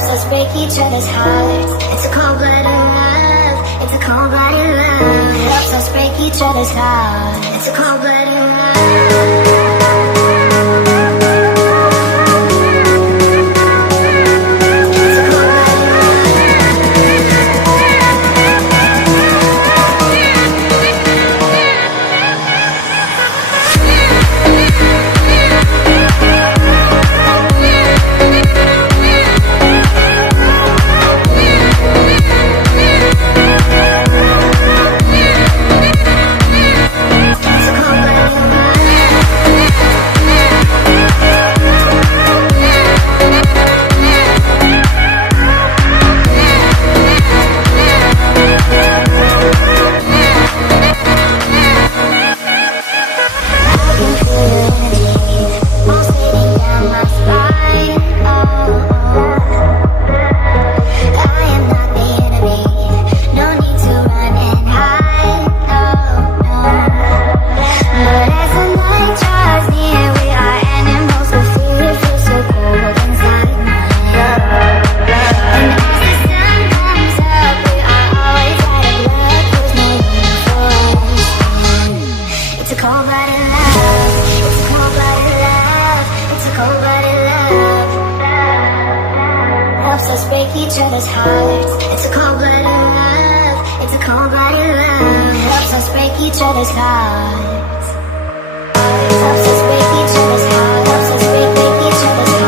Helps us break each other's hearts. It's a cold-blooded love. It's a cold-blooded love. Helps us break each other's hearts. It's a cold-blooded love. Break each other's hearts. It's a cold-blooded love. It's a cold-blooded love. Helps us break each other's hearts. Helps us break each other's hearts. Helps us break each other's hearts.